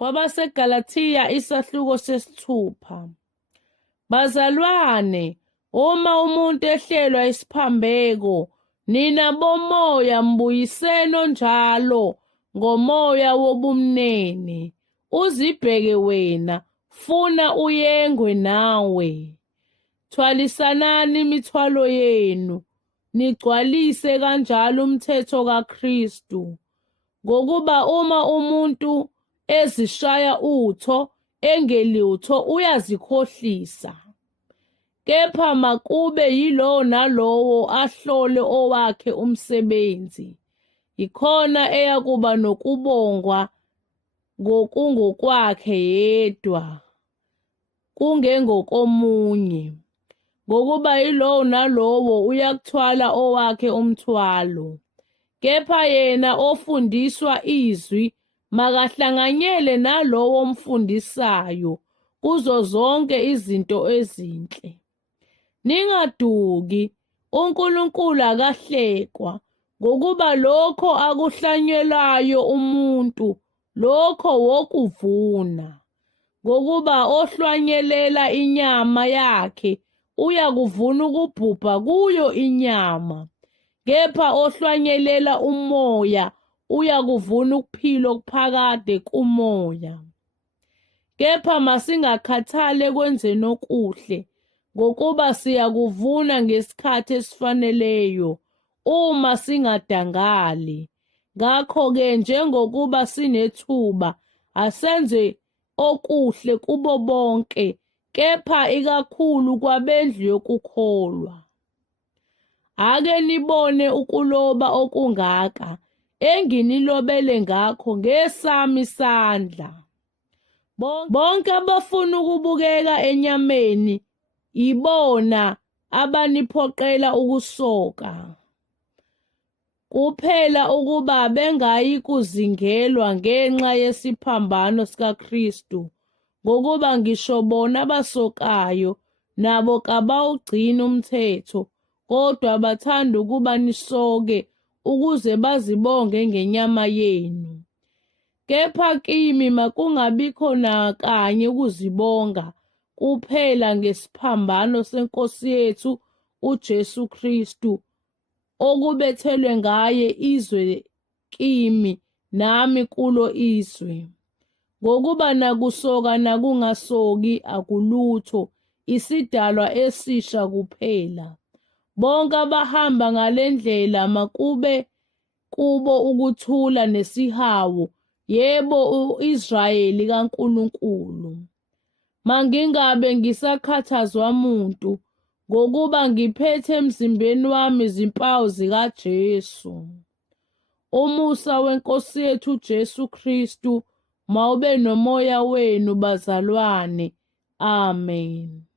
KwabaseGalathiya isahluko 6. Bazalwane, uma umuntu ehlelwa isiphambeko, nina bomoya mbuyiseno njalo ngomoya wobumnene. Uzibheke wena, funa uyengwe nawe. Thwalisanani imithwalo yenu, nigcwalise kanjalo umthetho kaKristu. Ngokuba uma umuntu ezishaya utho engelutho uyazikhohlisa. Kepha makube yilowo nalowo ahlole owakhe umsebenzi. Ikhona eyakuba nokubongwa ngokungokwakhe yedwa, kungengokomunye. Ngokuba yilowo nalowo uyakuthwala owakhe umthwalo. Kepha yena ofundiswa izwi makahlanganyele nalowo omfundisayo kuzo zonke izinto ezinhle. Ningaduki, uNkulunkulu akahlekwa, ngokuba lokho akuhlanyelayo umuntu, lokho wokuvuna. Ngokuba ohlwanyelela inyama yakhe uyakuvuna ukubhubha kuyo inyama, kepha ohlwanyelela umoya uyakuvuna ukuphila okuphakade kumoya. Kepha masingakhathali ekwenzeni okuhle, ngokuba siyakuvuna ngesikhathi esifaneleyo, uma singadangali. Ngakho-ke njengokuba sinethuba, asenze okuhle kubo bonke, kepha ikakhulu kwabendlu yokukholwa. Ake nibone ukuloba okungaka enginilobele ngakho ngesami isandla. Bonke abafuna ukubukeka enyameni ibona abaniphoqela ukusoka. Kuphela ukuba bengayi kuzingelwa ngenxa yesiphambano sikaKristu, ngokuba ngisho bona abasokayo nabo kabawugcini umthetho, kodwa bathanda ukuba nisoke ukuze bazibonge ngenyama yenu. Kepha kimi makungabikho nakanye ukuzibonga, kuphela ngesiphambano seNkosi yethu uJesu Kristu, okubethelwe ngaye izwe kimi nami kulo izwe. Ngokuba nakusoka nakungasoki akulutho, isidalwa esisha kuphela. Bonke abahamba ngale ndlela makube kubo ukuthula nesihawu, yebo u-Israyeli kaNkulunkulu. Mangingabe ngisakhathazwa muntu, ngokuba ngiphethe emzimbeni wami izimpawu zikaJesu. Umusa weNkosi yethu uJesu Kristu mawube nomoya wenu bazalwane. Amen.